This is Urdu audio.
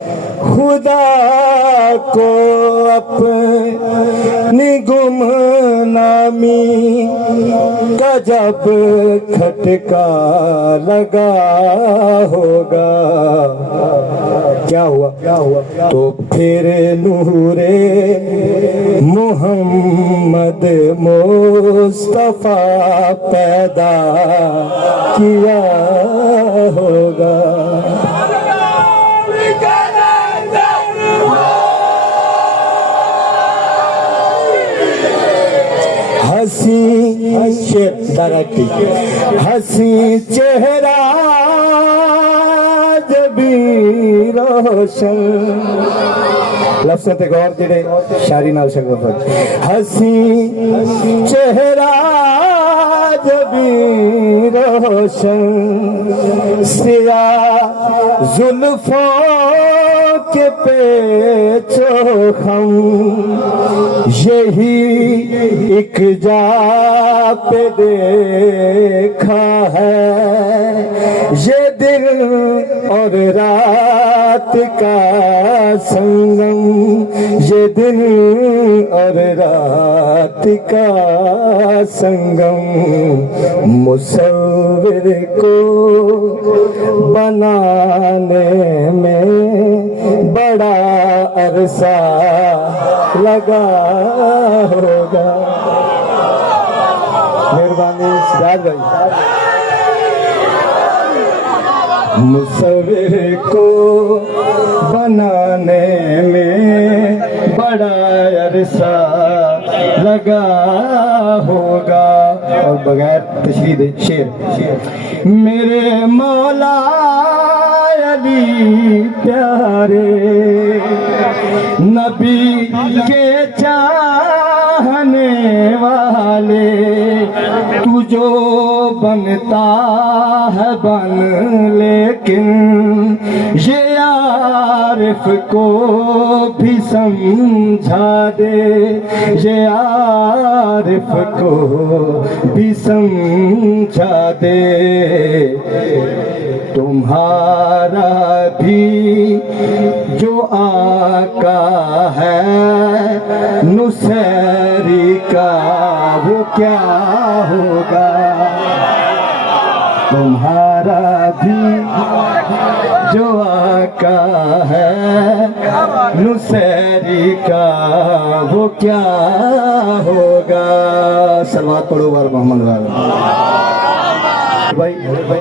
خدا کو اپنی گم نامی کا جب کھٹکا لگا ہوگا کیا ہوا کیا ہوا؟ تو پھر نور محمد مصطفیٰ پیدا کیا ہوگا۔ ہنسی ڈائریکٹی ہنسی چہرہ جبی روشن۔ لفظ تے غور جڑے شاعری نال شکل فرق ہنسی چہرہ جبی روشن۔ سیاہ زلفوں کے پیچو خم۔ یہی ایک جا پہ دیکھا ہے۔ یہ دن اور رات کا سنگم۔ یہ دن اور رات کا سنگم۔ مصور کو بنانے میں بڑا عرصہ لگا ہوگا۔ مہربانی سراج بھائی۔ مصور کو بنانے میں بڑا عرصہ لگا ہوگا۔ اور بغیر تشریح دے، شیر۔ میرے مولا علی پیارے، نبی والے تو جو بنتا ہے بن، لیکن یہ عارف کو بھی سمجھا دے۔ یہ عارف کو بھی سمجھا دے۔ تمہارا بھی جو آقا ہے نسری کا کیا ہوگا؟ تمہارا بھی جو آقا ہے نسری کا، وہ کیا ہوگا؟ سلوات پڑھو بار محمد والا بھائی